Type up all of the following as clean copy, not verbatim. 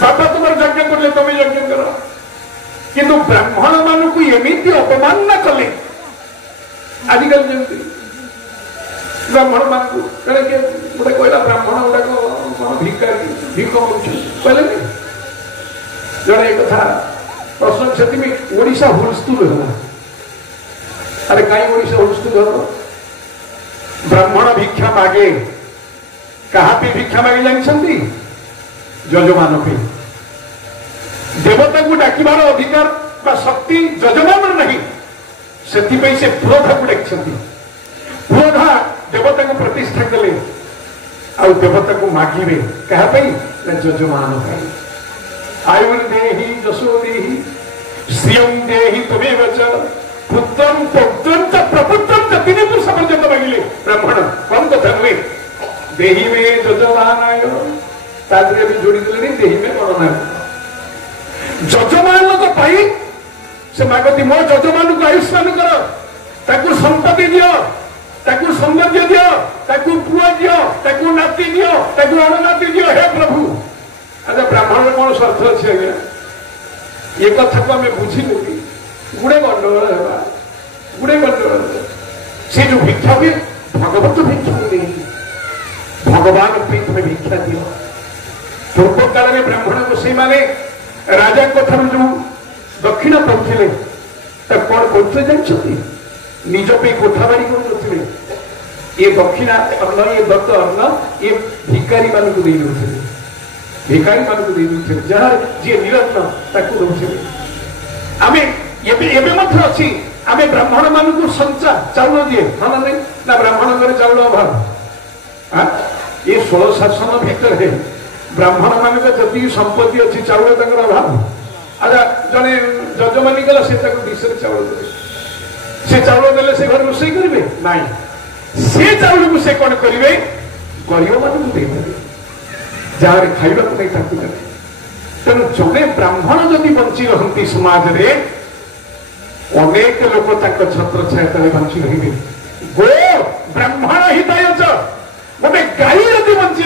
बापा तुम यज्ञ कले तुम यज्ञ कर किंतु ब्राह्मण मानक एमती अपमानना कले आजिकल जमी ब्राह्मण मान गोटे कहला ब्राह्मण गुड़ाक भिकारी भिक कहले जड़े कथा प्रश्न से ओडिशा हुलस्थुल है अरे कहीं ओडिशा हुलस्थुल हो ब्राह्मण भिक्षा मागे कहा भिक्षा मागे जानते जजमान पे देवता को डाकिबार अधिकार बा शक्ति जजमान नहीं से पुरोधा को डाकि पुरोधा देवता को प्रतिष्ठा कले आ देवता को मागिबे कहा जजमान आयुर् देहि जशो देहि श्रियं देहि तमेव च पुत्रं पौत्रं च प्रपुत्रं च तीन पुरुष पर्यंत मागिले ब्राह्मण कौन कथा नुहे देहि में जजमानाय तादरे भी जोड़ी देले देहि में गणना जजमान को पाई से मागती मो जजमान को आयुष्मान कर ताकू संपत्ति दियो ताकू सौंदर्य दियो ताकू पुआ दियो ताकू नाती दियो ताकू अणनाती दियो हे प्रभु अच्छा ब्राह्मण कौन स्वार्थ अच्छे आज्ञा ये कथा को आम बुझिलु कि गुड़े गंडगोल है गुड़े गंडगोल से जो भिक्षा हुए भगवत भिक्षा नहीं भगवान तुम्हें भिक्षा दियो पूर्व काल में ब्राह्मण को से माने राजा ठार जो दक्षिणा पाते कौन करते जानते निज पे कोठा बाड़ी कर ये दक्षिणा अन्न ये दत्त अन्न ये भिकारी मान को दे भिकारी मान को दे जहाँ जी निरत्न रोचे आम अच्छी आम ब्राह्मण मान को संचा चाउल दिए हाँ ना नहीं ना ब्राह्मण घर चाउल अभाव ये 16 शासन भितर है ब्राह्मण मान जी संपत्ति अच्छी चाउल अभाव अच्छा जड़े जजमानी गला से विषय चाउल दे से चाउल देले से घर रोषे करेंगे नाई से चाउल को से कौन करेंगे गरीब मान को दे जहाँ खाइबा नहीं तेणु जड़े ब्राह्मण जदि बंची रही समाज रे अनेक लोक छत्र छाया तले बंची रही गो ब्राह्मण हिताय गोटे गाई जदि बंची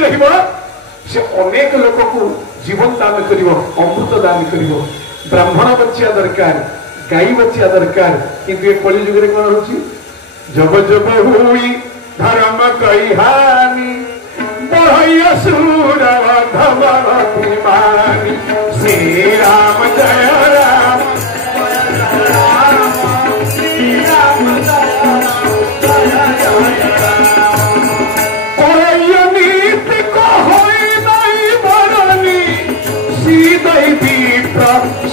से अनेक लोक को जीवन दान कर अमृत दान कर ब्राह्मण बचिया दरकार गाई बचिया दरकार किंतु ये कलि जुग कौन हो जब जब हुई धर्म कई हानि श्री राम जय राम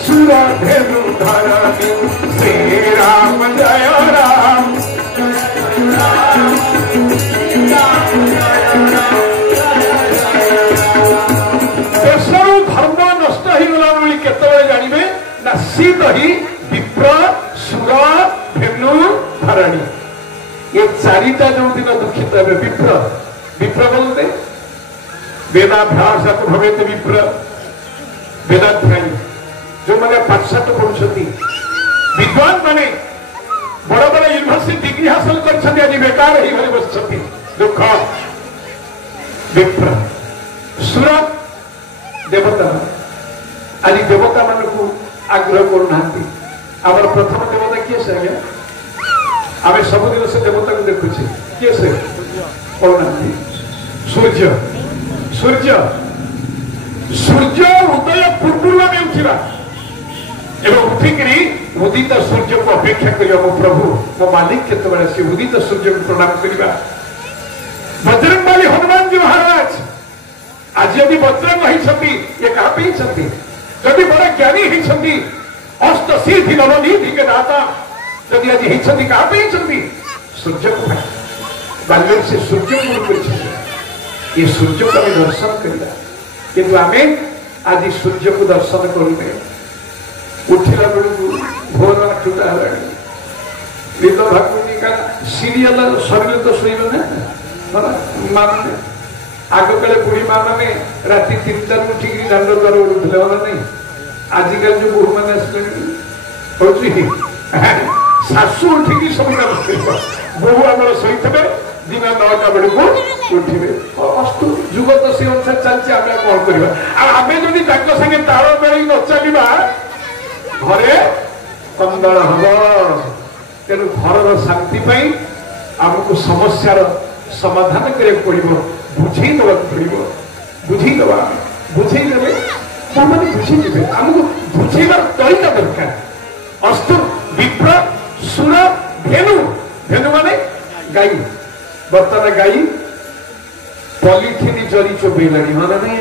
सुर धेनु धरनी श्री राम जय राम देशर धर्म नष्ट हो गला केतवे जानवे ना सी दही विप्र सुर धेनु धरणी ये चारिटा जो दिन दुखित हे विप्र विप्र बोलते वेदाभ्यास भवेत विप्र वेदाध्यायी जो मैंने पाठशाठ पढ़ुंट विद्वान माने बड़ बड़ यूनिवर्सिटी डिग्री हासिल कर बेकार ही घरे बस दुख विप्र सुर देवता आज देवता मान को आग्रह करूना आम प्रथम देवता किए से आज्ञा आम सबुदिन से देवता को देखुचे किए से कहना सूर्य सूर्य सूर्य उदय पूर्व में उठा एवं उठिक उदित सूर्य को अपेक्षा करिया मो प्रभु मो मालिक केतबेले से उदित सूर्य को प्रणाम करिबा बजरंगबली हनुमान जी महाराज आज यदि बजरंग होइछथि ये कहा पे छथि यदि बड़ा ज्ञानी होइछथि अष्ट सिद्धि नवनिधि के दाता यदि आज होइछथि कहा पे छथि सूर्य को बाल्य से सूर्य को करिछथि ये सूर्य को हम दर्शन करिया किंतु आमे आज सूर्य को दर्शन करूने उठिला बेलू भोर 8टा निद भागुनी का सीरियल सरिले तो शोब ना माने आग काले बुढ़ी माँ मैंने राति 3टा उठिक दांड द्वार उड़ुले ना नहीं आजिकल जो बोहू मैंने शाशु उठिक सब बोहू आम शोथे दिन 9टा बेलू उठे अस्तु जुग तो से अनुसार चलती आम कौन करवा आमे जदि ताको संगे ताल मेल न चलिबा घरे कंदल हम तेणु घर शांति आमको समस्यार समाधान करने पड़ो बुझे दवा पड़ो बुझेदवा बुझेदे मैंने बुझे आमको बुझेबार तरीका दरकार अस्तु विप्र सुर धेनु धेनु माने गाई बर्तमान गाई पॉलिथिन जरी चोबेला माना नहीं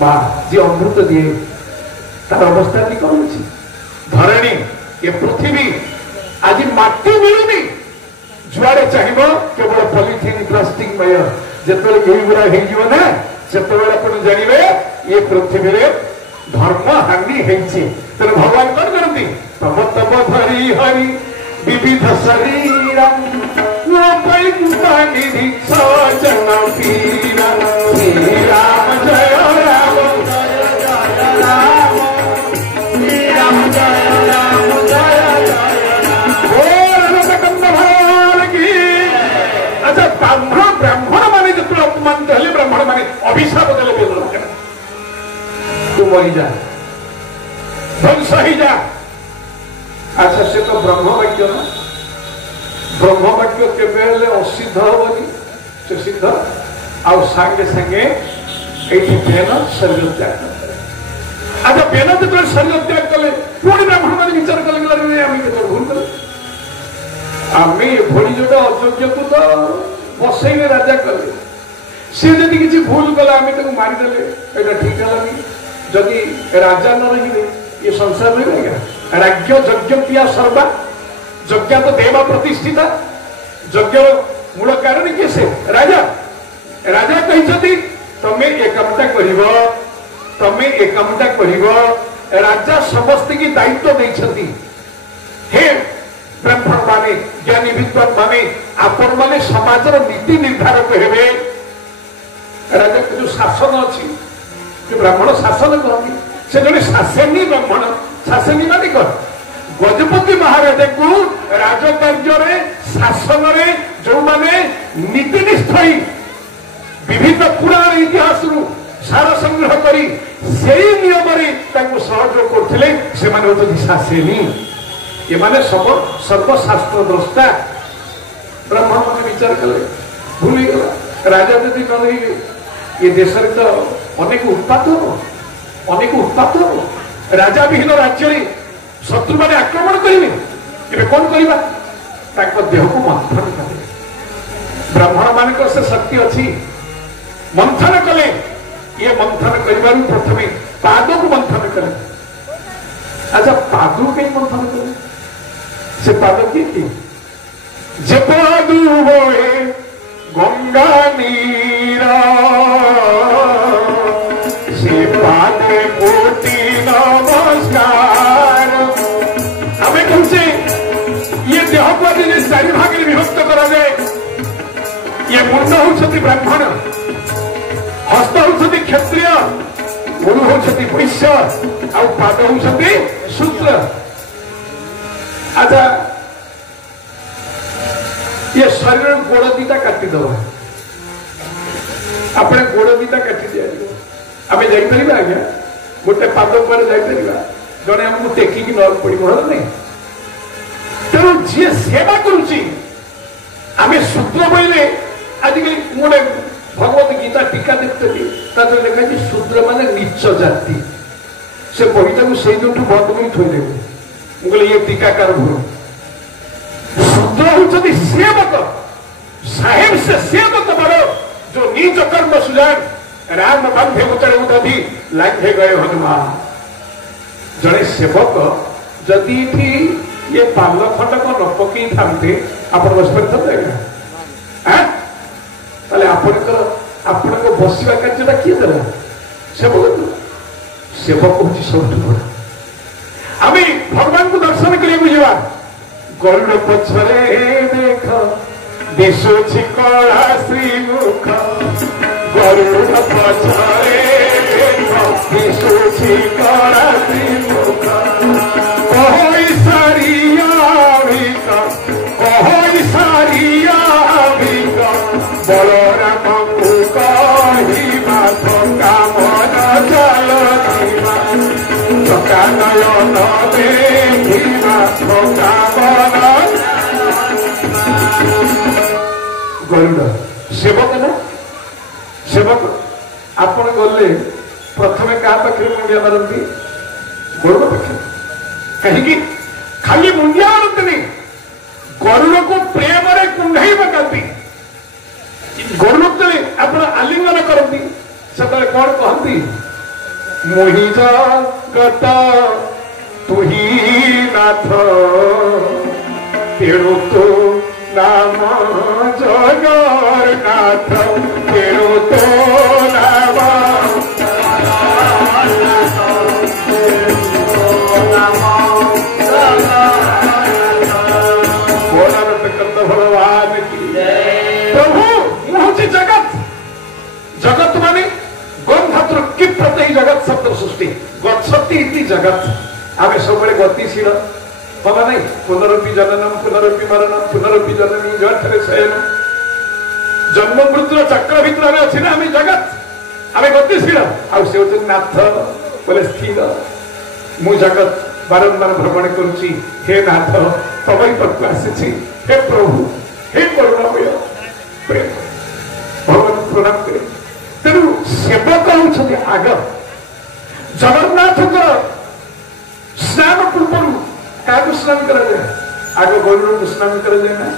बा जी अमृत दिए तार अवस्था टी कौन अच्छी धरणी ये पृथ्वी आज माटी मिलूनी जुआड़े चाहिए केवल पॉलिथिन प्लास्टिक मय जिते गुरा हो से जानवे ये पृथ्वी रे धर्म हानि तेरे भगवान कौन करती तब तब धरी हरि विविध शरीर निधि सजन पीरा श्री राम जय राम जय जय राम श्री राम जय राम जय जय राम की अच्छा ब्राह्मण माने जो अपमानित हेले ब्राह्मण माने अभिशाप देले तू मरी जा ध्वंस ही जा अच्छा से तो ब्रह्म वाक्य ना ब्रह्म वाक्य केवे असिद्ध हेनी से सिद्ध आउ सांगे सांगे बेन शरीर त्याग अच्छा बेन जो शरीर त्याग कले पुणी ब्राह्मण मैंने विचार कले आम भूल कले आम भोड़ी जो अयोग्य को तो बसैले राजा कले सी जदि किसी भूल कला आम मारिदेले यहाँ ठीक है जदि राजा न रही ये संसार रहेगा राज्य यज्ञ किया सर्वा यज्ञ तो देवा प्रतिष्ठिता यज्ञ मूल कारण किए से राजा राजा कहते तमें ए कामटा कर राजा समस्त की दायित्व देते हे ब्राह्मण माने ज्ञानी विद्वान माने आपण माने समाजर नीति निर्धारक हेबे राजा जो शासन अच्छी ब्राह्मण शासन कहती से जड़े शासनी ब्राह्मण शासनी माने कौन गजपति महाराजा को राजकार्य शासन जो माने नीतिनिष्ठ विभिन्न पुराण इतिहास सार संग्रह करी नियम सहयोग करते शासनी ये माने सर्वशास्त्र द्रष्टा ब्राह्मण मैंने विचार कले भूल गला राजा जदि न रही ये देश तो अनेक उत्पात हो राजा विहीन राज्य शत्रु मैंने आक्रमण करेंगे कौन करवा देह को मंथन कले ब्राह्मण मान से शक्ति अच्छी मंथन कले ये मंथन कर प्रथम पाद को मंथन कले अच्छा पाद कहीं मंथन कले से पाद किए जे पादु होए गंगा नीरा से पादे कोटि नमस्कार हमें कहते ये देह को चारि भाग में विभक्त करा जाए ये मुंड होती ब्राह्मण हस्त होती क्षत्रिय गुरु होती वैश्य आ पाद होती शूद्र अच्छा ये शरीर गोड़ दीटा काटिदेव अपने गोड़ दीटा काटि दिया आम जापर आज्ञा गोटे पाद पर जापर जड़े आमको टेकिक न पड़ो नहीं तेणु जी सेवा करुच्ची आम शूद्र बोले आजिकल गोटे भगवत गीता टीका देखते लिखा शूद्र माने नीच जाति से बहीटा को से बंद कर थोदेव मुझे ये टीकाकार भूल शूद्र होती सेवक साहेब से सेवक बड़ो जो नीच कर्म सुजान राम बंधे उतरे उदधि लागे गए हनुमान जड़े सेवक जदि ये पाल खंडक न पकई था आप बस पारे आपण बसवा कार्य किए देला सेवक सेवक हूँ सब बड़ा आम भगवान को दर्शन करा गरुड़ पछरे देख दिशुछि कला श्रीमुख गरुड़ पछरे देख दिशुछि कला श्रीमुख कहोई सारिया बलराम को कहिबा काम सेवक आपण गले प्रथमे क्या पाखे मुंडिया मारती गरुड़ पाखे कहीं खाली मुंडिया मारती गरुड़ को प्रेम कुंडाई पकाती गरुड़ आप आलिंगन करती से कौन कहती मोहि जगत तुही नाथ तेणु तो नाम जगन्नाथ तेणु तो नाम भगवान की प्रभु मुझे जगत जगत माने गंधातु कि प्रत्यय जगत शब्द सृष्टि गति जगत आम सब गतिशील बाबा नहीं पुनरपि जननम पुनरपि मरणम पुनरपि जननी जठरे शयन जन्म मृत्यु चक्र भितर अच्छे ना आम जगत आम गतिशील नाथ बोले स्थिर मु जगत बारंबार भ्रमण करुच्ची हे नाथ तमई पाखु आसी हे प्रभु हे करुणामय प्रेम भगवान प्रणाम करे तेणु सेवक होती आग जगन्नाथ स्नान पूर्व क्या स्नान करा आग गरुड़ को स्नान करा ना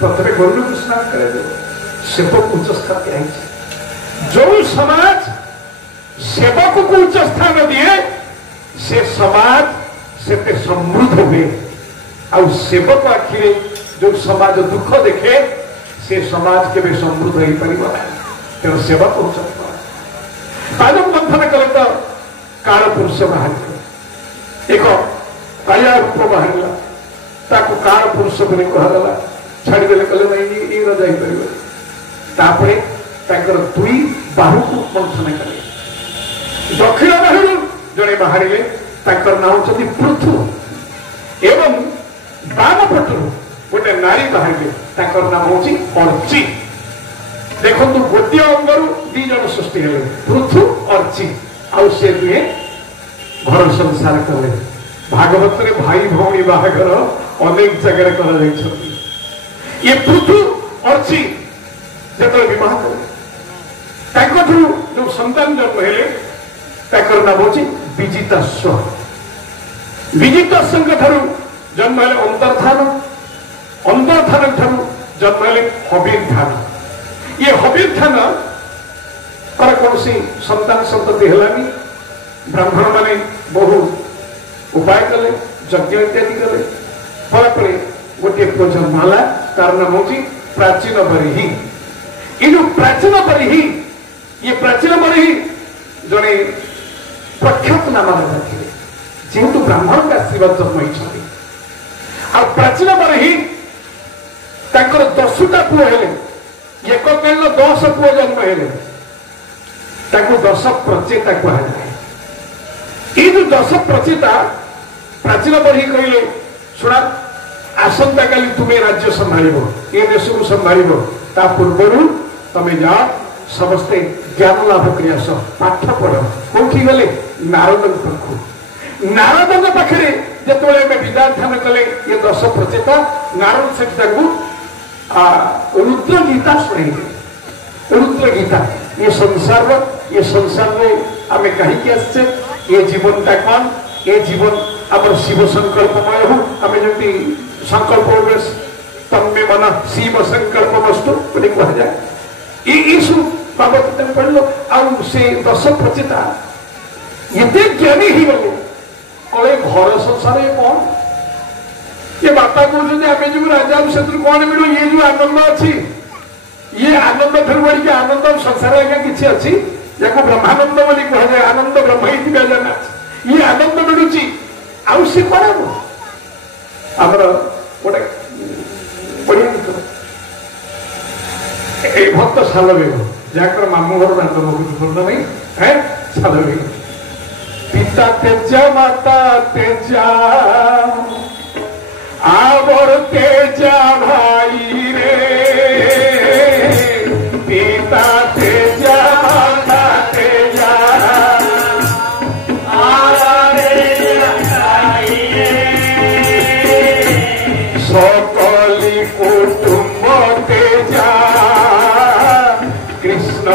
प्रथम गरुड़ को स्नान करा सेवक उच्च स्थान दिया जो समाज सेवक को उच्च स्थान दिए से समाज से समृद्ध हुए आ सेवक आखिरे जो समाज दुख देखे से समाज के समृद्ध हो पार तेणु सेवक तालुम मंथन कले तो काल पुरुष बाहर एक काया रूप बाहर काल पुरुष बोली कहला छाड़देले कले नहीं ये जापर दुई बाहु को मंथन कले दक्षिण बाहु जड़े बाहर ना होती पृथु एवं बाम पटु गोटे नारी बाहर नाम हूँ अर्ची देखो गोटे अंगरू दी जन सृष्टि है पृथु अर्ची आउ से दुहे घर संसार कले भागवत रे भाई भौणी बाहागर अनेक जगह कर ये पृथु अर्ची जो विवाह कले जो संतान जन्म है नाम हूँ विजितास्व विजितास्व जन्म है अंतर्धान अंतर्धान जन्म है हविर्धान ये हविर्धान पर कौन सी संतान संतति है ब्राह्मण माने बहु उपाय कले यज्ञ इत्यादि कले फलपर गोटे पुओ जन्म है तार नाम हूँ प्राचीन बरिही ये जो प्राचीन बरिही ये प्राचीन बरिही जड़े प्रख्यात नाम रखे जेहेतु ब्राह्मण का आशीर्वाद जन्म होती आ प्राचीन बरिही ताकर 10टा पुओ हेले एक काल 10 पुओ जन्म हेले ताकू 10 प्रचेता कहुए ये जो 10 प्रचेता प्राचीन बरही कहले शुणा आसंता काली तुम्हें राज्य संभाल ये देश को संभाल ता पूर्व तमें जाओ समस्ते ज्ञान लाभ कर पाठ पढ़ कौटी गले नारद नारद पाखे जो विद्याध्यान कले ये 10 प्रचेता नारद से रुद्र गीता शुणे रुद्र गीता ये संसार में आम कहीं आसचे ये जीवन टा कौन ये जीवन आम शिव संकल्पमय हो आम जमी संकल्प तन्मे मन शिव संकल्प वस्तु बोली कह जाए ये सब बाबत तुम पढ़ लो आ से 10 प्रचेता ये ज्ञानी ही गले कले घर संसार ये कौन ये बापा कहते आम जो राजा से कौन मिलो ये जो आनंद अच्छी ये आनंद फिर बढ़ी आनंद संसार आज्ञा किसी अच्छी या ब्रह्मानंद बोली कह जाए आनंद ब्रह्म ही जाना ये आनंद मिलूची आउ सी कौन आमर गोटे बढ़िया गीत भक्त सालवेग जहाँ मामू घर रांध नहीं है सालवेग पिता तेजा माता तेजा आवर तेजा भाई रे पिता तेजा माता तेजा सकली कुटुंब तेजा कृष्ण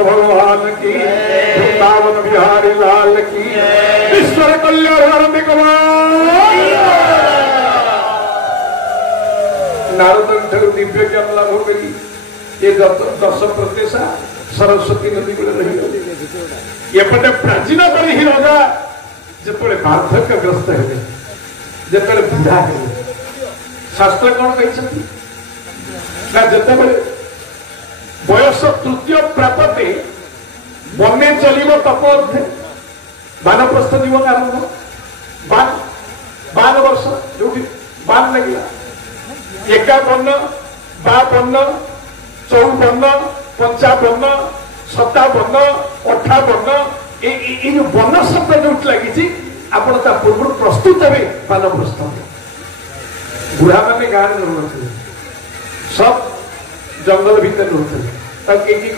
रामचंद्र भगवान की, वृंदावन बिहारी लाल की, ईश्वर कल्याण नारद दिव्य ज्ञान लाभ करी ये 10 प्रतिशा सरस्वती नदी को रही एपटे प्राचीन बड़ी ही राजा जिते वार्धक्यग्रस्त है जिते बुढ़ा है शास्त्र कौन कहते ना जिते बयस तृतीय प्रापते बने चलो तपोर्थे बानप्रस्थ जीवन आरंभ बान वर्ष जो बान लगे 51 52 54 55 57 58 ये जो वन शब्द जो लगी आप पूर्व प्रस्तुत हे बानप्रस्थ बुढ़ा मैंने गाँव में रोते सब जंगल भितर रोते कहती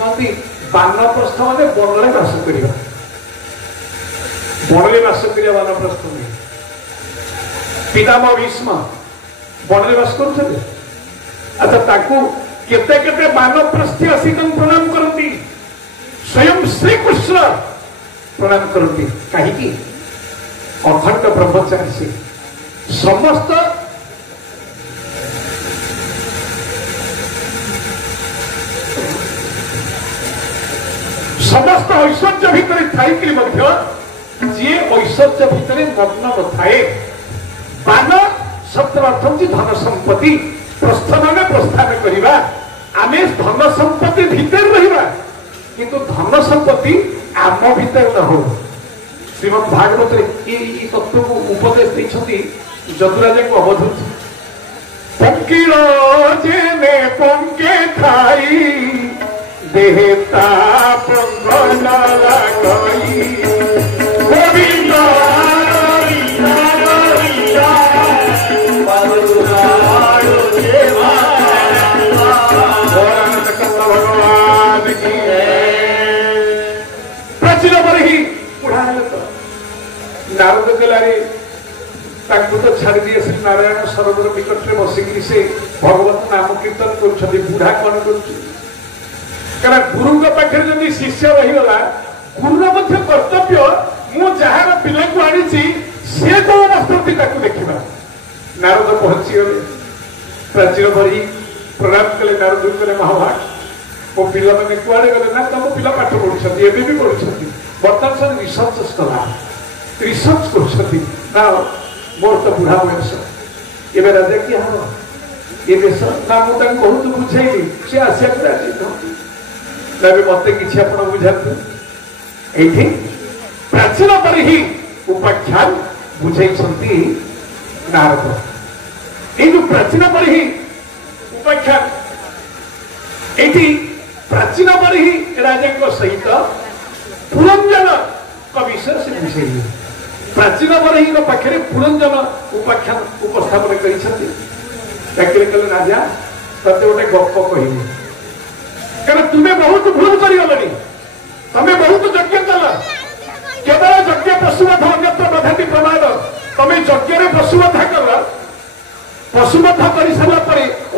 बानप्रस्थ मैंने वन में बास कर वन में बास कर बानप्रस्थ नहीं पितामह भीष्म वन में बास कर अच्छा ताकू केते केते बानप्रस्थी आसिक प्रणाम करती स्वयं श्री कृष्ण प्रणाम करती कहीं अखंड ब्रह्मचारी से समस्त समस्त ऐश्वर्य भितर थी जी ऐश्वर्य भितर मग्न न थाए बान शब्द अर्थ हूँ धन संपत्ति प्रस्थान में प्रस्थान करवा आम धन संपत्ति भितर रहा किंतु धन संपत्ति आम भितर न हो श्रीमद भागवत ये तत्व को उपदेश देते जदुराजा को अवधूत पंकीर जेने पंके थाई देहता पंगला गई गोविंद भगवान की प्राचीन पर ही बुढ़ा नारद गलारे तो छाड़ दिए श्री नारायण सरोवर निकट में बसिक से भगवत नाम कीर्तन कर बुढ़ा कौन कर गुरु पाखे जब शिष्य रहीगला गुरुर कर्तव्य मु जार पिला को आनी सी कौन अवस्था देखा नारद पहुंची गले प्राचीन भरी प्रणाम कले नारद कले महाभाग वो पिला मैंने कुआड़े गले ना तुम पिला पाठ पढ़ुंट एवं भी पढ़ुंट बर्तमान सब रिसर्च कला रिसर्च कर मोर तो बुढ़ा बयस ए राजा किए हम ये देश ना मुझे बहुत बुझेली सी आसिया ना मत कि आप बुझाते ये प्राचीन पर ही उपाख्यान बुझे नारद ये प्राचीन पर ही उपाख्यान ये प्राचीन पर ही राजा सहित पुरंजन का विषय से बुझे प्राचीन पर ही पाखे पुरंजन उपाख्यान उपस्थापन कर राजा तते गोटे गप कहली कारण तुम्हें बहुत भूल कर तुम्हें बहुत यज्ञ कल केवल यज्ञ पशुवध अन्यत्र बधाती प्रमाद तुम्हें यज्ञ पशुवधा कल पशुवध कर सारा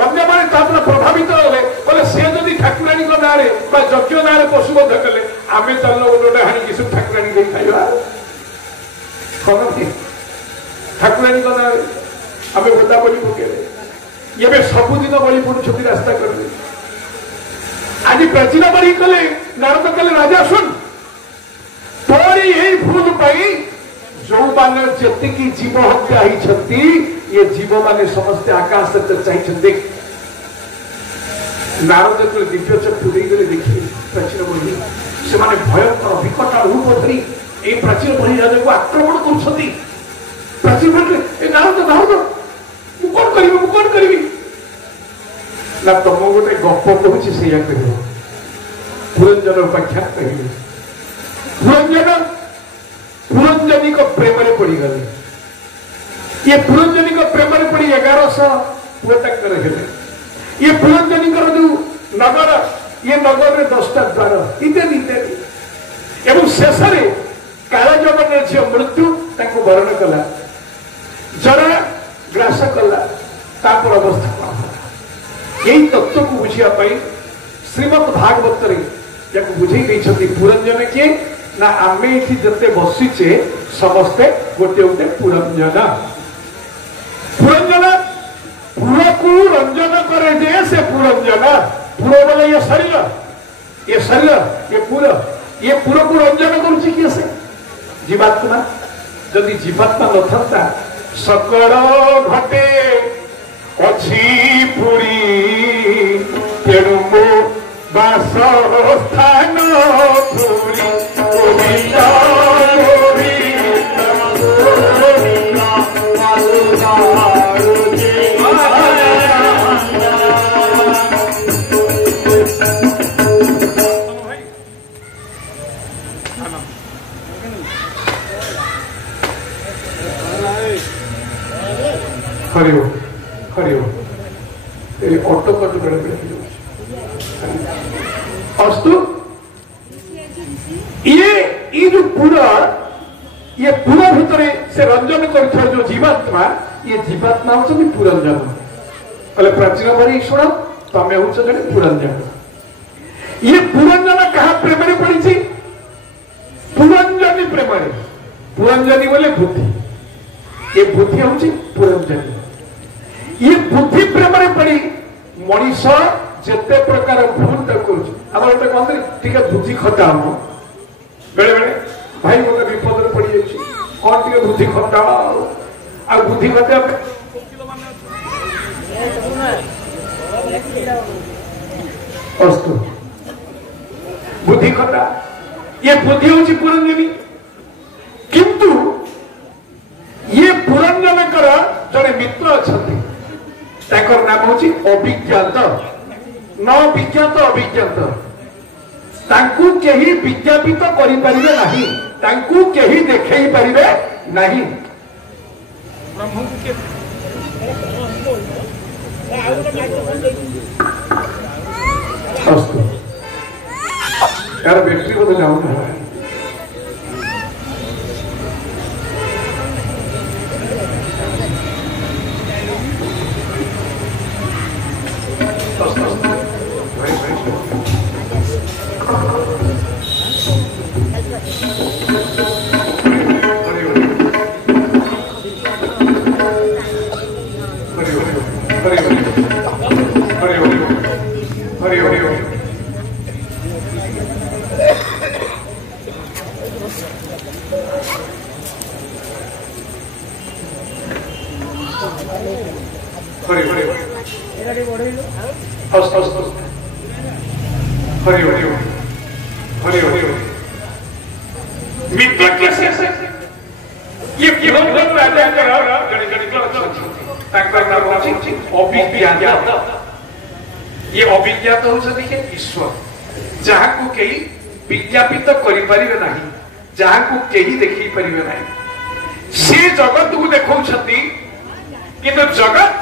अन्य मैंने प्रभावित होले बोले सी जदि ठाकुराणी ना यज्ञ ना पशुवध कले आम चल गोटे हाणी सब ठाकुराणी दे खाइबा ठाकुराणी ना आम बोदा बलि पकेले ये सबुदिन बलि पड़ुं रास्ता कर आज प्राचीन बड़ी कले नारद कले राजा सुन तोरी यही भूल पाई जो मान जी जीव हत्या होती ये जीव माने समस्ते आकाश से चाहिए देख नारद जो दिव्य चक्षु देगले देखिए प्राचीन बड़ी से भयंकर विकट रूप धरी ये प्राचीन बड़ी राजा को आक्रमण कर प्राचीन बड़ी नारद नारद मु कौन करी ना तुम गोटे गप कहूँ से पुरंजन उपाख्यान कह पुरंजनी प्रेम पड़ी गले ये पुरंजनी प्रेम पड़ी 1100 पुआ ये पुरंजनी जो नगर ये नगर में 10टा द्वार इत्यादि इत्यादि एवं शेष कालजगन झील मृत्यु वरण कला जरा ग्रास कला अवस्था यही तत्व को बुझापी श्रीमद भागवत या बुझे पुरंजन किए ना आम ये जिते बसीचे समस्ते गोटे गोटे पुरंजन पुरंजन पुर को रंजन करे जे से पुरंजन पुर बोले ये शरीर ये पुर को रंजन करुच्ची किए से जीवात्मा जदि जीवात्मा न था सकल घटे अच्छी पुरी तेणु मो बास स्थान पुरी हरिओ हरिओ ऑटो कट बेड़े अस्तु ये जो पूरा भितर से रंजन कर जो जीवात्मा ये जीवात्मा हूँ पुरंजन कहले प्राचीन भाई शुण तमें हूँ जड़े पुरंजन ये पुरंजन क्या प्रेम पड़ी पुरंजनी प्रेम पुरंजनी बोले बुद्धि ये बुद्धि हूँ पुरंजनी ये बुद्धि प्रेम पड़ी मनीष जिते प्रकार भूल कहते ठीक है बुद्धि खटा हम बेले बेले भाई गोटे विपद पड़ जाए कौन टे बुद्धि खटा आ बुद्धि खटा अस्तु बुद्धि खटा ये बुद्धि हूँ पुरंजनी किंतु ये पुरंजन जड़े मित्र अच्छा नाम हूँ अभिज्ञात न विज्ञात अभिज्ञात तांकु केही विज्ञापित करि परिबे नाही तांकु केही देखै परिबे नाही अस्तु यार बैटरी को जाऊं ना ये अभिज्ञात होती ईश्वर जहाँ को कहीं विज्ञापित करिपारिबे नहीं जहाँ को कहीं देखी परिबे नहीं से जगत को देखौछती किंतु जगत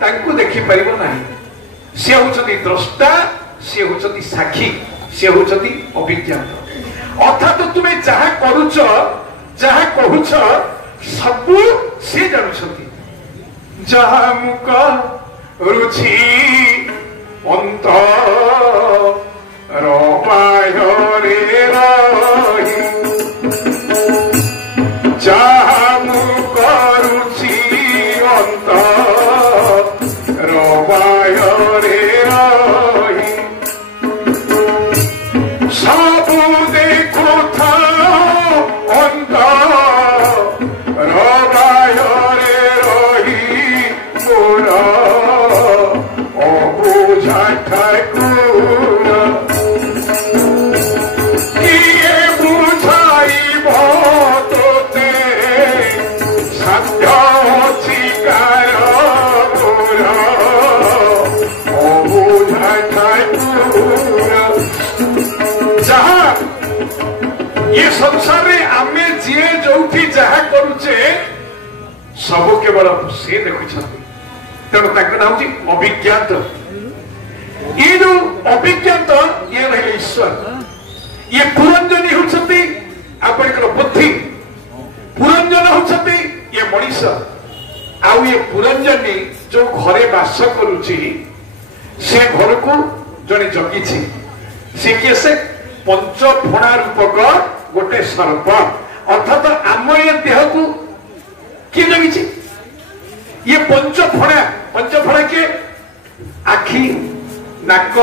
तांकु देखी परिबो नहीं से होछती द्रष्टा से होछती साक्षी से होछती अभिज्ञात अर्थात तुम्हें जहाँ करूछ जहाँ कहूछ सबू से जानुछती जहाँ मुख रुचि अंत रबायरे रही जहाँ मुख रुचि अंत रबायरे रही सबू देखो था अंत रबायरे रही मोरा अबुझा ठाकुर किए बुझाइब तोते साध्य अधिकार मोर अबुझा ठाकुर जहाँ ये संसार में आमे जीए जोठी जहाँ करुचे सब केवल से देखुं तेणु नाम हूँ अभिज्ञात ये जो अभिज्ञात ये रहे ईश्वर ये पुरंजनी होती आपणकर बुद्धि पुरंजन होती ये मनीष आउ ये पुरंजनी जो घरे बास करुची से घर को जड़े जगी सी किए से पंच फणा रूपक गोटे सर्प अर्थात आम ये देह को किए जगी ये पंचफणा किए आखि नाक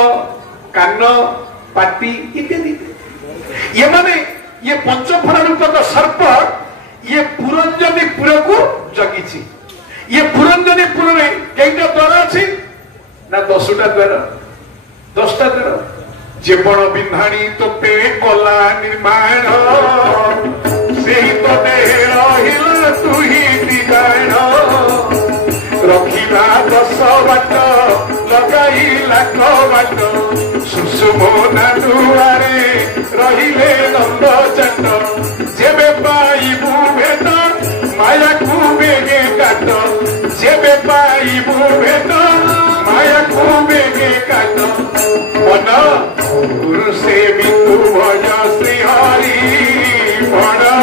कान पाटी इत्यादि ये माने ये पंचफणा रूपक सर्प ये पुरंजनीपुर को जगी ये पुरंजनीपुर में कईटा द्वार अच्छी ना 10टा द्वार 10टा द्वार जेबण बिन्हाणी तोते कला निर्माण से तो देह रहिला तुही दिगाण रखिला 10 बाट लगाई लाख बाट सुषुमना दुआरे रहिले नंद चट जेबे पाइबू भेट माया को बेगे काट जेबे पाइबू भेट माया को बेगे काट मन गुरु से बिंदु भज श्री हरि बड़ा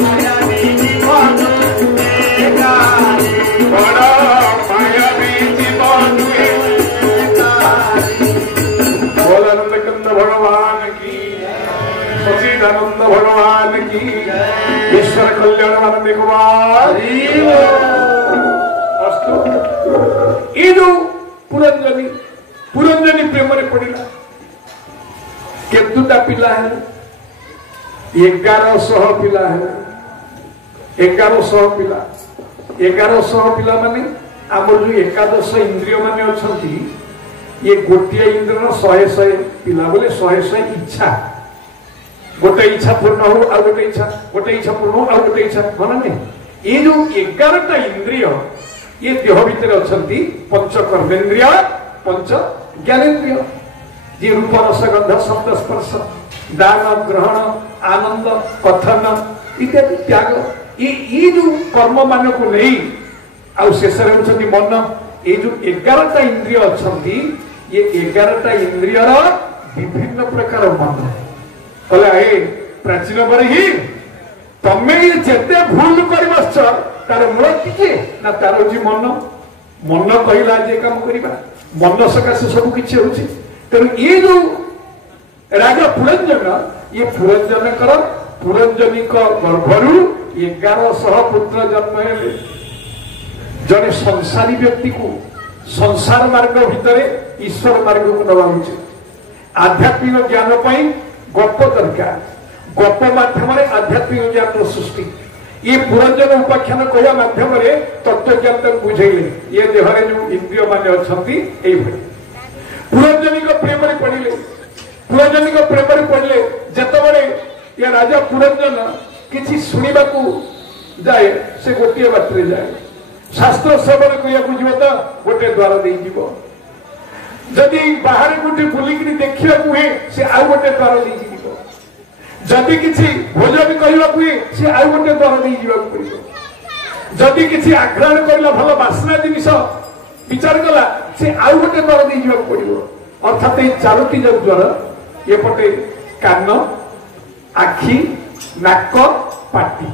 माया जीवन बोलानंद कंद भगवान की सचिदानंद भगवान की ईश्वर कल्याण आनंद कुमार अस्तु इदु पुरंजनी प्रेम रे पड़िला केतुटा पिला है 1100 पिला है 1100 पिला 1100 पिला माने आमर जो एकादश इंद्रिय माने अछंती ये गोटे इंद्र 100 पिला बोले 100 इच्छा गोटे इच्छा पूर्ण हो आ गोटे इच्छा पूर्ण हो आ गोटे इच्छा माने नहीं ये जो 11टा इंद्रिय ये देह भीतर अछंती पंच कर्मेंद्रिय पंच ज्ञानेन्द्रिय जे रूप रस गंध शब्द स्पर्श दान ग्रहण आनंद कथन इत्यादि त्याग ये जो कर्म मान को नहीं आउ शेष होती मन ये जो 11टा इंद्रिय अच्छी ये 11टा इंद्रिय विभिन्न प्रकार मन कहला ए प्राचीन पर ही तमें जिते भूल कर तार मूल किए ना तार जी मन कहला जे काम करवा मन सकाशे सब किसी हो तेणु ये जो राजा पुरंजन ये पुरंजनी गर्भरू 1100 पुत्र जन्म हेले जने संसारी व्यक्ति को संसार मार्ग भितर ईश्वर मार्ग को नवा उचित आध्यात्मिक ज्ञान पाई गप दरकार गप माध्यम आध्यात्मिक ज्ञान सृष्टि ये पुरंजन उपाख्यान कहवा माध्यम तत्व ज्ञान तक बुझेले ये देहरे जो इंद्रिय माने अछंती एई भई पुरंजनी प्रेम पड़े जतबे ये राजा पुरंजन किसी शुणा जाए से गोटे बात जाए शास्त्र श्रवण करिया जीव तो गोटे द्वार दे जीव जदि बाहर गोटे बुलिक देखा हुए से आउ गोटे द्वार दे जीव जदि किसी भोजन कहवा हुए से आउ गोटे द्वार दे जीवाक पड़ो जदि किसी आघ्राण करला भल बासना जिनिस विचार कला से आउ गोटे द्वार दे जीवाक पड़ो अर्थात ये 4टी जो द्वार ये पटे कान आखि नाक पाटी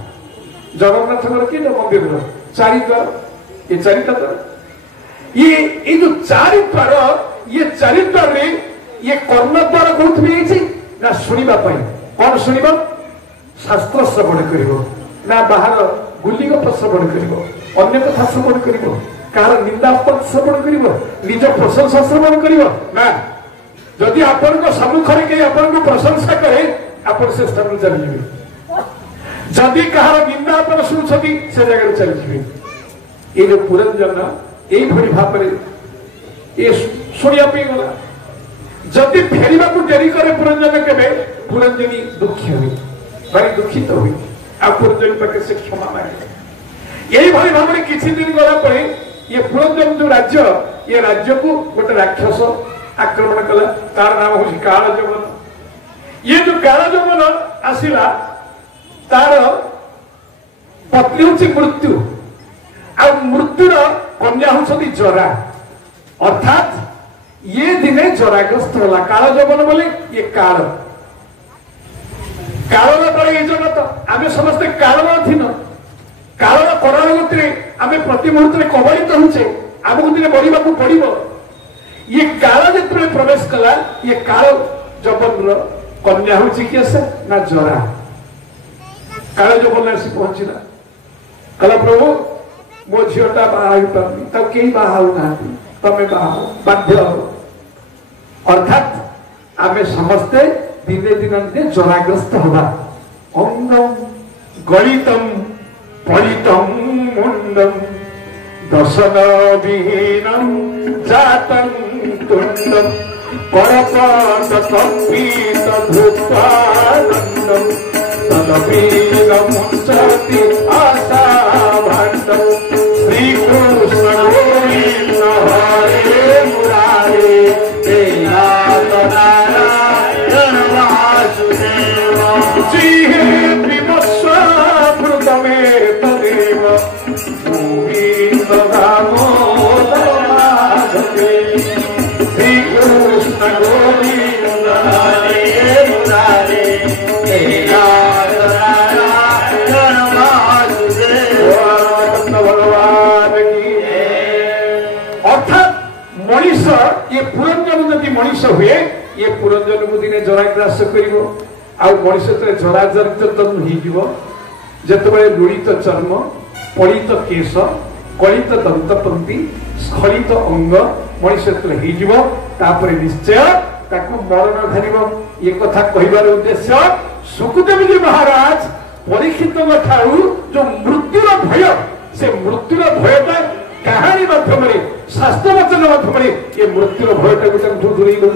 जगन्नाथ कि मंदिर 4 द्वार ये 4टा द्वार ये जो 4 द्वार ये 4 द्वार रे ये कर्ण द्वार कौन ना शुणा कौन शुणा शास्त्र श्रवण कर ना बाहर गुली गप श्रवण कर अन्य कथा श्रवण कर कहार निंदापद श्रवण कर निज प्रशंसा श्रवण कर ना जदि आपण सम्मुखें कहीं आपन प्रशंसा करे आप से स्थान चली जदि कहार निंदा आप शुणुंट से जगह चली ये जो पुरंजन यही भाव में ये शुणा गला जदि फेरवा को डेरी करे पुरंजन के पुरंजनी दुखी हुई भारी दुखित हुई आ पुरंजनी पाखे से क्षमा मांगे यही भाई भाव में किसी दिन गला ये पुरंजन जो राज्य को गोटे राक्षस आक्रमण कला तार नाम हूँ काल जमन ये जो काल जमन आसला तार पत्नी हूँ मृत्यु आ मृत्युर कन्या हूँ जरा अर्थात ये दिने जराग्रस्त होला काल जमन बोले ये काल तले ये जगत आम समस्ते काल अधीन काल कराल गति आम प्रति मुहूर्त कबलित होचे आमको दिने बढ़ा पड़ो ये काल जो प्रवेश कला ये काल जबन कन्या हूँ किए से ना जरा काले जो बोलना सी पहुंचला कहला प्रभु मो झीटा बाहर पार्नी तब कहीं बाहर ना तमें बाहर बाध्य अर्थात आमे समस्ते दिने दिने जराग्रस्त हवा अंगम गलितम पलितम मुंडम दर्शन विहीनम जातम तुंडम परपद कल्पित भूपानंदम तदपीनमुंसति आशा भांडम श्री कृष्ण गोविंद हरे मुरारे हे नाथ नारायण वासुदेव श्री हे विवस्वामृतमे तदेव गोविंद दामोदर माधवे श्री कृष्ण गोविंद हरे मुरारे हे नाथ नारायण वासुदेव भगवान की अर्थात मनीष ये पुरंजन जदि मनीष हुए ये पुरंजन को दिने जराग्रास कर मनीष जो जराजर्जत जिते लुड़ित चर्म पलित केश कलित दंतपंथी स्खलित अंग मनीष जो निश्चय मरण घाल ये कथा कहबार उद्देश्य सुखदेव जी महाराज परीक्षित ठाऊ जो मृत्युर भय से मृत्युर भयटा कहानी माध्यम शास्त्र वचन माध्यम ये मृत्युर भयटा दूरे कर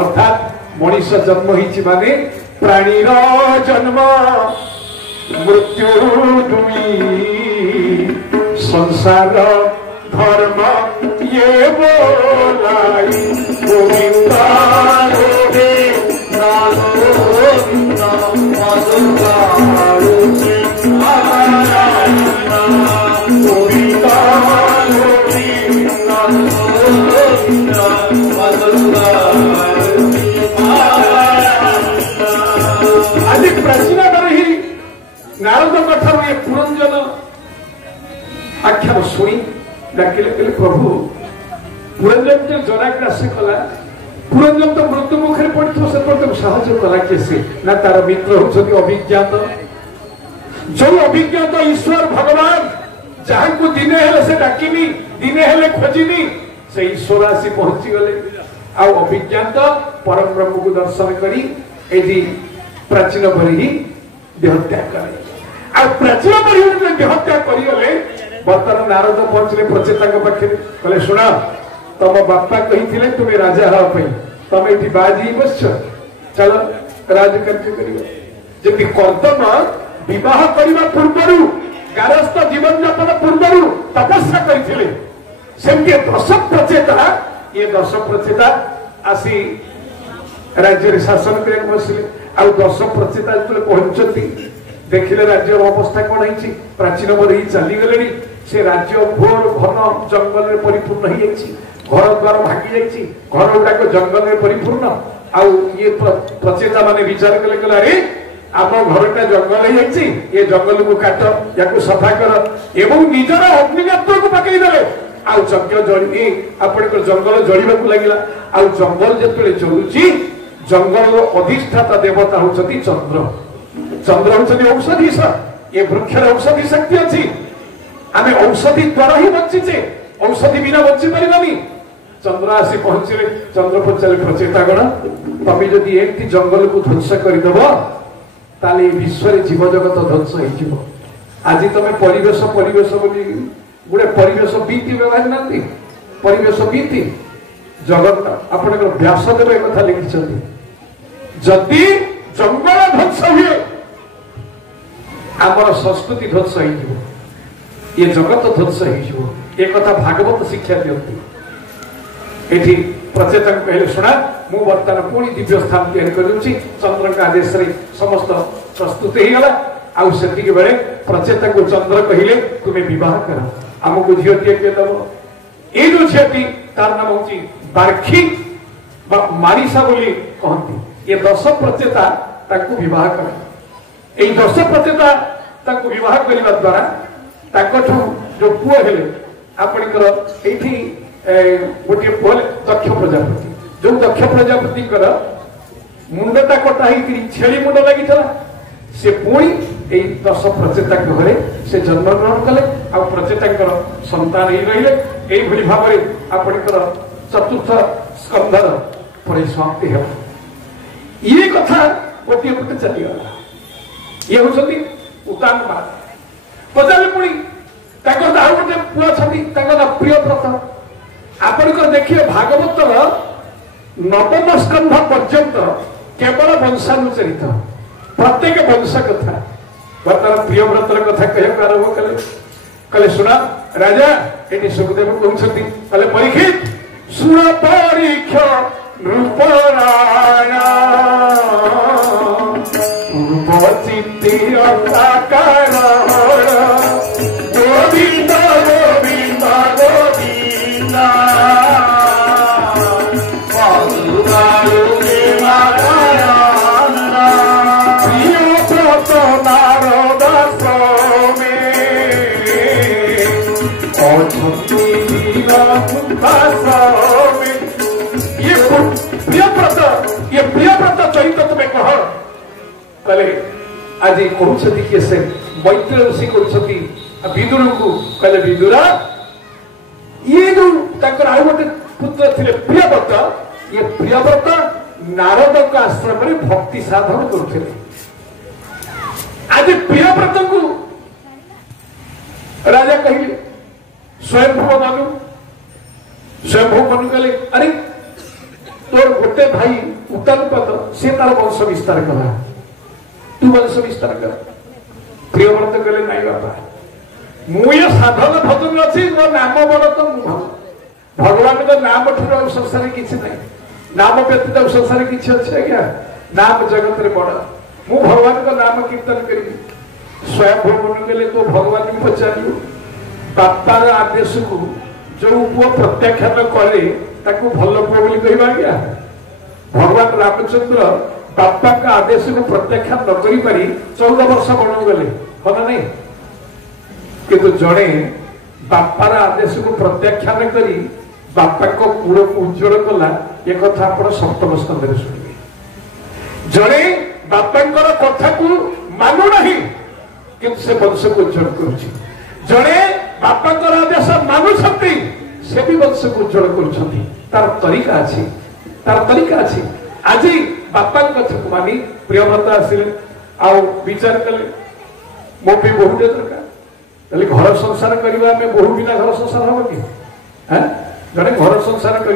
अर्थात मनीष जन्म होने प्राणीर जन्म मृत्यु दुई संसार धर्म ये बोलाई गोविंद आज प्राचीन ही नारद कथा ये पुरंजन आख्यान शुणी डाकिले कहले प्रभु पुरंजन जो जराग्रास कला पुरंजन तो मृत्यु मुखे पड़ो से साहय कला किए ना तार मित्र होती अभिज्ञात जो अभिज्ञात ईश्वर भगवान जहाँ को दिने हेले से डाकिनी दिने हेले खोजिनी से ईश्वर आसी पहुंची गले आ अभिज्ञात परम ब्रह्म को दर्शन करी प्राचीन बरी देहत्याग करे आ प्राचीन बरी देहत्याग करगले बर्तमान नारद पहुंचले प्रचेता पाखे कहले शुण तुम बापा कही तुम्हें राजा हाँपी तुम ये बाजी बस चलो राजकार्य कर कर्दम विवाह करने पूर्व गारस्थ जीवन यापन पूर्व तपस्या करते सेमती दश प्रचेता ये दश प्रचेता आसी राज्य शासन करने बसिले आ दश प्रचेता जो पहुंचती देखिले राज्य अवस्था कौन है प्राचीन बरी चलीगले से राज्य घोर घन जंगल में परिपूर्ण हो घर द्वार भांगी जाइए घर गुड़ाक जंगल में परिपूर्ण आउ ये प्रचेता माने विचार कले अरे आम घरटा जंगल हो ये जंगल को काट या सफा कर एवं निजर अग्निनेत्र को पकईदे आउ यज्ञ जली आप जंगल जलिबा लगे आउ जंगल जो जलुची जंगल अधिष्ठाता देवता होती चंद्र चंद्र होती औषधि ये वृक्षर औषधि शक्ति अच्छी आम औषधि द्वारा ही बचीचे औषधि बिना बची पारानी चंद्र आसी पहुंचे चंद्र पचारे प्रचेतागण तमें जदि एमती जंगल को ध्वंस करदेव ताले विश्व जीव जगत ध्वंस हो आज तुम परिवेश परिवेश गोटे परिवेश बीति व्यवहार ना परिवेश बीति जगत आपण व्यासदेव एक कथा लिखिं जदि जंगल ध्वंस हुए आमर संस्कृति ध्वंस हो ये जगत ध्वंस हो कथा भागवत शिक्षा दिखती ये प्रचेता कहले शुणा मु बर्तमान पुणी दिव्य स्थान तैयारी कर चंद्र का आदेश समस्त प्रस्तुत हो गला आउे बेले प्रचेता को चंद्र कहले तुम्हें बह कर आमको झील किए दब ये जो झीटी तार नाम हूँ बार्खी मारिसा बोली कहती ये दश प्रचेता बह कर यही दश प्रचेता बह करने द्वारा जो पुओ हेले आपणकर गोटे पुओ दक्ष प्रजापति जो दक्ष प्रजापति मुंडटा कटा छेली मुंड लगी से पुणी यही 10 प्रचेता घरे से जन्म ग्रहण कले आ प्रचेता संतान ही रहिले यही भाव में आपणकर चतुर्थ स्कंधर परिसमाप्ति हो ये कथा गोटे पटे चलीगला ये हूँ उतान बात पचारे पुणी गोटे पुआ प्रियव्रत आपणकर देखिए भागवतर नवम स्कंध पर्यंत केवल वंशानुचरित प्रत्येक वंश कथा बर्तमान प्रियव्रतर कथा कहूँ आरंभ कले कले शुणा राजा ये सुखदेव कहते कले परीक्षित शुण परीक्ष नृपरायण गोविंद गोविंद गोविंद ये प्रियव्रत चरित्र तुम्हें कह कले आज कहते किए से मैत्र ऋषि कहते विदुर को कले विदुरा ये जो आउ गोटे पुत्र थे प्रियव्रत ये प्रियव्रत नारद का आश्रम में भक्ति साधन करते आज प्रियव्रत को राजा कहले स्वयंभू मनु कले अरे तोर गोटे भाई उतानपद से तार वंश विस्तार कला तू वंश विस्तार कर प्रियव्रत कले नाई बाबा मुझे साधन भजन अच्छी मो नाम बड़ तो भगवान का नाम ठूर संसार किसी ना नाम व्यतीत संसार किसी अच्छे आज्ञा नाम जगत रे बड़ मु भगवान का नाम कीर्तन करी स्वयं मन गले तो भगवान भी पचारू बापार आदेश को जो पुओ प्रत्याख्यान करे ताको भल पुओ बोली कहबा आज्ञा भगवान रामचंद्र बापा का आदेश को प्रत्याख्यान न करी पारी 14 वर्ष बन गले कना नहीं किंतु जड़े बापार आदेश को प्रत्याख्यान करी बापा को कूड़ को उज्जवल कला ये कथा आप सप्तम स्कंध शुणिबे जड़े बापा कथा को मानु नहीं किंतु से वंश को उज्जवल करुछि जड़े बापा आदेश मानुछंती से भी वंश को उज्जवल करुछंती तार तरीका अछि आज बापा कथा को मानी प्रियव्रत आसिले आ विचार कले मो भी बहुटे दरकार घर संसार करवा में बहु बिना घर संसार हम कि जड़े घर संसार कर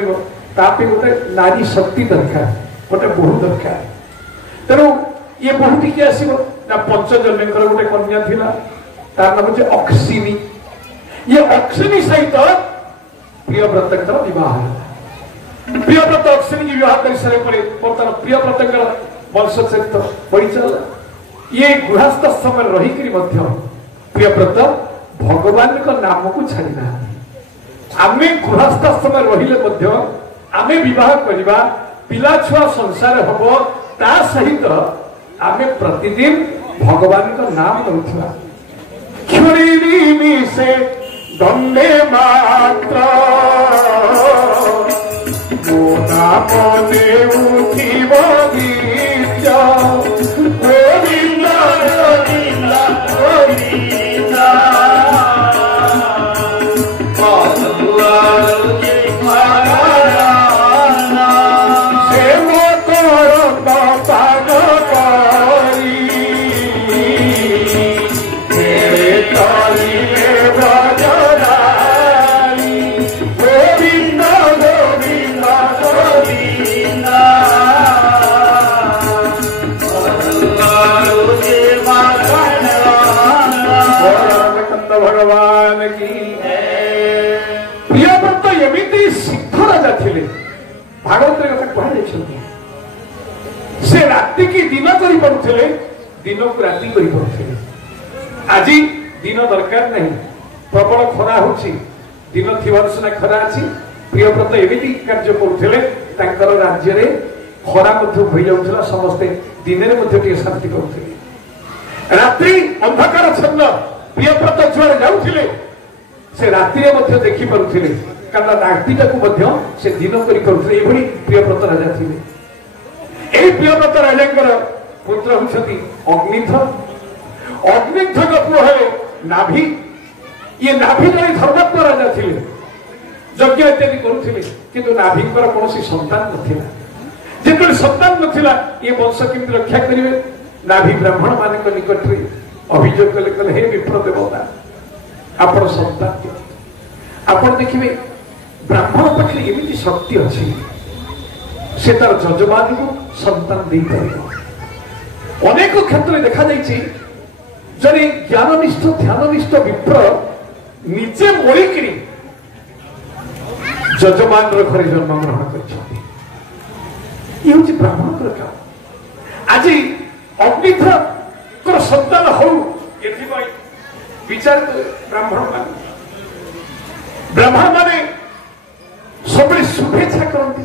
गोटे नारी शक्ति दरकार गोटे बहु दरकार तेणु ये बहुटी किए आसो ना पंचजन्यकर गोटे कन्या थिला तार नाम हूँ अक्षिनी ये अक्षिनी सहित प्रियव्रत विवाह प्रियव्रत अक्षिनी की विवाह कर सारे बर्तमान प्रियव्रत वंश चरित्र बढ़ी चल ये गृहस्थ समय रहीकि प्रियव्रत भगवान का नाम को छाड़ना आमे गृहस्थ समय रहिले आमे विवाह करवा पिला छुआ संसार हम ता सहित आमे प्रतिदिन भगवान का नाम नौथिबा क्षुरी से दंडे मात्र मोना मने उठिब गीत गोविंद गोविंद गोविंद से मोर पाग करी भगवान की प्रियव्रत एमती सिद्ध राजा थे भागवत कहा से राति की दिन कर पारे दिन को राति कर पारे आज दिन दरकार नहीं प्रबल खरा हो दिन थी सीना खरा अच्छी प्रियव्रत एमती कार्य करुले राज्य में खरा हो जाऊला समस्ते दिन में शांति करुले रात्रि अंधकार छन्न प्रियव्रत जुआड़े जाऊे से राति देखी पारे कारण रातिटा को से दिन कर प्रियव्रत राजा थे এই প্রিয়ব্রত রাজাଙ୍କର ପୁତ୍ର ହେଉଛନ୍ତି ଅଗ୍ନିଧ୍ର। ଅଗ୍ନିଧ୍ରଙ୍କ ପୁଅ ହେଲେ ନାଭି। ଇଏ ନାଭି ଜଣେ ଧର୍ମାତ୍ମ ରାଜା ଥିଲେ, ଯଜ୍ଞ ଇତ୍ୟାଦି କରୁଥିଲେ, କିନ୍ତୁ ନାଭିଙ୍କର କୌଣସି ସନ୍ତାନ ନଥିଲା। ଯେତେବେଳେ ସନ୍ତାନ ନଥିଲା ଇଏ ବଂଶ କେମିତି ରକ୍ଷା କରିବେ? ନାଭି ବ୍ରାହ୍ମଣ ମାନଙ୍କ ନିକଟରେ ଅଭିଯୋଗ କଲେ, କହିଲେ ହେ ବିପ୍ର ଦେବତା, ଆପଣ ସନ୍ତାନ ଦିଅନ୍ତୁ। ଆପଣ ଦେଖିବେ ବ୍ରାହ୍ମଣ ପାଖରେ ଏମିତି ଶକ୍ତି ଅଛି, ସେ ତାର ଯଜମାନକୁ ସନ୍ତାନ ଦେଇପାରିବ। ଅନେକ କ୍ଷେତ୍ରରେ ଦେଖାଯାଇଛି ଜଣେ ଜ୍ଞାନନିଷ୍ଠ ଧ୍ୟାନନିଷ୍ଠ ବିପ୍ର ନିଜେ ମରିକିରି ଯଜମାନର ଘରେ ଜନ୍ମଗ୍ରହଣ କରିଛନ୍ତି। ଇଏ ହଉଛି ବ୍ରାହ୍ମଣଙ୍କର କାମ। ଆଜି ଅଗ୍ନିଧ୍ରଙ୍କର ସନ୍ତାନ ହଉ ଏଥିପାଇଁ ବିଚାର ବ୍ରାହ୍ମଣ ମାନେ ସବୁବେଳେ ଶୁଭେଚ୍ଛା କରନ୍ତି,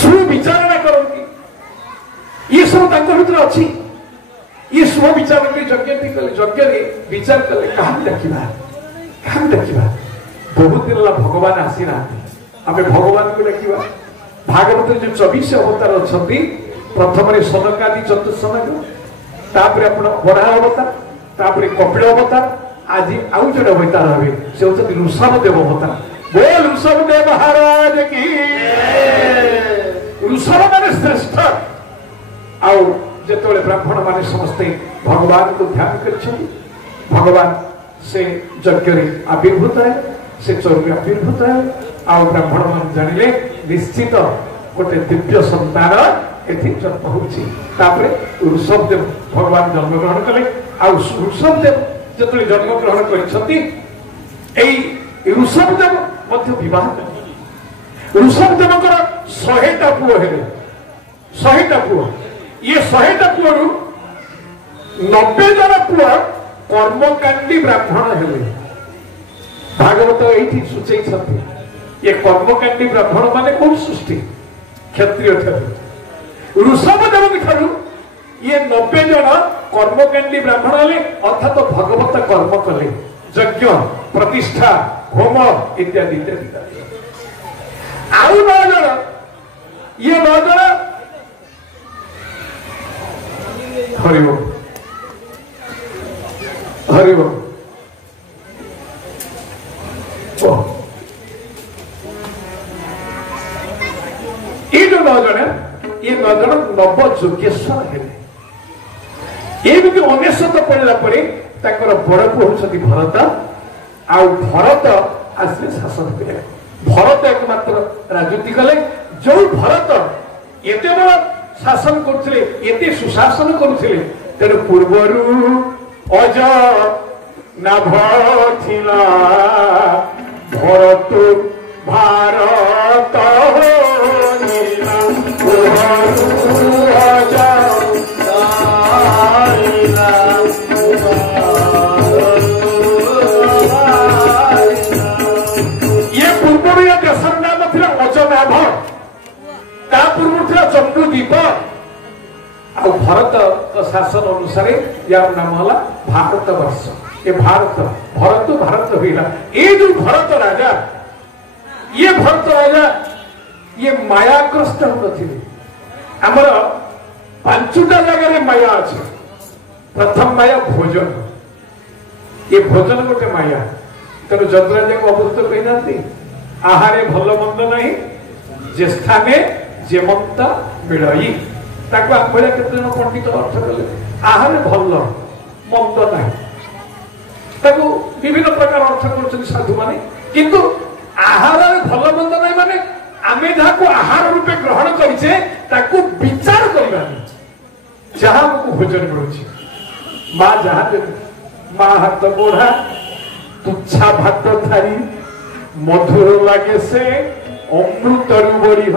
ସୁବିଚାରଣା କରନ୍ତି। ଇଏ ସବୁ ତାଙ୍କ ଭିତରେ ଅଛି। ଇଏ ଶୁଭ ବିଚାର କରି ଯଜ୍ଞଟି କଲେ, ଯଜ୍ଞରେ ବିଚାର କଲେ କାହାକୁ ଡାକିବା, କାହାକୁ ଡାକିବା? ବହୁତ ଦିନ ହେଲା ଭଗବାନ ଆସିନାହାନ୍ତି, ଆମେ ଭଗବାନଙ୍କୁ ଡାକିବା। ଭାଗବତରେ ଯୋଉ 24 ଅବତାର ଅଛନ୍ତି, ପ୍ରଥମରେ ସନକାଦି ଚତୁଃସନକ, ତାପରେ ଆପଣ ବରାହ ଅବତାର, ତାପରେ କପିଳ ଅବତାର, ଆଜି ଆଉ ଜଣେ ଅବତାର ହେବେ, ସେ ହଉଛନ୍ତି ଋଷଭ ଦେବ ଅବତାର। ବୋଲ ଋଷଭ ଦେବ ମହାରାଜ କି। ଋଷଭ ମାନେ ଶ୍ରେଷ୍ଠ। ଆଉ ଯେତେବେଳେ ବ୍ରାହ୍ମଣ ମାନେ ସମସ୍ତେ ଭଗବାନଙ୍କୁ ଧ୍ୟାନ କରିଛନ୍ତି, ଭଗବାନ ସେ ଯଜ୍ଞରେ ଆବିର୍ଭୂତ ହେଲେ, ସେ ଚରୁରେ ଆବିର୍ଭୂତ ହେଲେ। ଆଉ ବ୍ରାହ୍ମଣ ମାନେ ଜାଣିଲେ ନିଶ୍ଚିତ ଗୋଟେ ଦିବ୍ୟ ସନ୍ତାନ ଏଠି ଜନ୍ମ ହଉଛି। ତାପରେ ଋଷଭ ଦେବ ଭଗବାନ ଜନ୍ମଗ୍ରହଣ କଲେ। ଆଉ ଋଷଭ ଦେବ ଯେତେବେଳେ ଜନ୍ମଗ୍ରହଣ କରିଛନ୍ତି, ଏଇ ଋଷଭ ଦେବ ମଧ୍ୟ ବିବାହ କଲେ। ଋଷଭ ଦେବଙ୍କର 100ଟା ପୁଅ ହେଲେ, 100ଟା ପୁଅ। ଇଏ 100ଟା ପୁଅରୁ 90 ଜଣ ପୁଅ କର୍ମକାଣ୍ଡୀ ବ୍ରାହ୍ମଣ ହେଲେ। ଭାଗବତ ଏଇଠି ସୂଚେଇଛନ୍ତି, ଏ କର୍ମକାଣ୍ଡୀ ବ୍ରାହ୍ମଣ ମାନେ କୋଉ ସୃଷ୍ଟି? କ୍ଷତ୍ରିୟ ଠାରୁ। ଋଷଭ ଦେବଙ୍କ ଠାରୁ ଇଏ 90 ଜଣ କର୍ମକାଣ୍ଡୀ ବ୍ରାହ୍ମଣ ହେଲେ, ଅର୍ଥାତ ଭଗବତ କର୍ମ କଲେ, ଯଜ୍ଞ ପ୍ରତିଷ୍ଠା ହୋମ ଇତ୍ୟାଦି ଇତ୍ୟାଦି। ଆଉ 9 ଜଣ, ଇଏ 9 ଜଣ ହରିବ ହରିବ ଏଇ ଯୋଉ 9 ଜଣ, ଏ 9 ଜଣ ନବ ଯୋଗେଶ୍ୱର ହେଲେ। ଏମିତି 99 ପଡ଼ିଲା ପରେ ତାଙ୍କର ବଡ ପୁଅ ହଉଛନ୍ତି ଭରତ। ଆଉ ଭରତ ଆସିଲେ ଶାସନ କରିବାକୁ। ଭରତ एकमात्र ରାଜୁତି କଲେ। ଯୋଉ ଭରତ ଏତେ ବଡ ଶାସନ କରୁଥିଲେ, ଏତେ ସୁଶାସନ କରୁଥିଲେ, ତେଣୁ ପୂର୍ବରୁ ଅଜ ନାଭ ଥିଲା ଭରତ ଭାରତ भारत शासन अनुसार यार नाम है भारत वर्ष। ये भारत भरत भारत हुआ। ये जो भरत राजा, ये भरत राजा ये मायाग्रस्त होते। आमर 5टा जगह माया अच्छे। प्रथम माया भोजन। ये भोजन गोटे माया। तेणु जदराजा को अमृत कही आहारे भल मंद नहीं, जे स्थाने जेमंत मिलई। ताको आंबळा केते जण पंडित अर्थ कले आहारे भल मंद नहीं, ताको विभिन्न प्रकार अर्थ करछन साधु माने। किंतु आहार भल मंद नहीं माने आमे जाको आहार रूपे ग्रहण करिसे ताको विचार करबानी। जहां को भोजन मिलुछि मां जहां मां हाथ बोढ़ा तुच्छा भात थारी मधुर लागे से अमृत बड़ी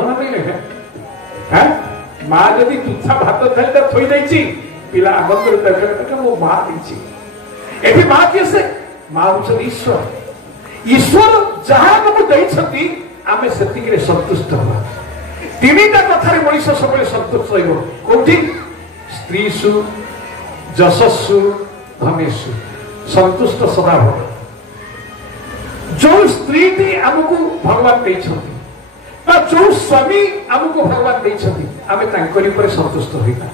हाँ माँ जदि तुच्छा भात थाली थोई देछि पिला आनंद मो माँ देछि। एठी माँ किए से माँ हूँ ईश्वर। ईश्वर जहाँ को देइछथि आमे सेतिक रे संतुष्ट होबा। तीनटा कथारे मनुष्य सबले संतुष्ट रहइबो। कोठी स्त्रीसु जशस्सु धनेसु संतुष्ट सदा हो। जो स्त्री टी हमको भगवान देइछथि ବା ଯୋଉ ସ୍ୱାମୀ ଆମକୁ ଭଗବାନ ଦେଇଛନ୍ତି ଆମେ ତାଙ୍କରି ଉପରେ ସନ୍ତୁଷ୍ଟ ହୋଇବା।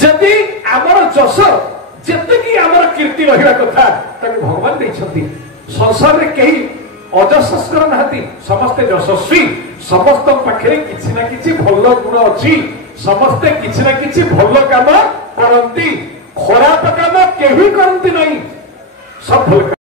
ଯଦି ଆମର ଯଶ ଯେତିକି ଆମର କୀର୍ତ୍ତି ରହିବା କଥା ତାକୁ ଭଗବାନ ଦେଇଛନ୍ତି। ସଂସାରରେ କେହି ଅଯଶସ୍କର ନାହାନ୍ତି, ସମସ୍ତେ ଯଶସ୍ୱୀ। ସମସ୍ତଙ୍କ ପାଖରେ କିଛି ନା କିଛି ଭଲ ଗୁଣ ଅଛି, ସମସ୍ତେ କିଛି ନା କିଛି ଭଲ କାମ କରନ୍ତି, ଖରାପ କାମ କେହି କରନ୍ତି ନାହିଁ, ସବୁ ଭଲ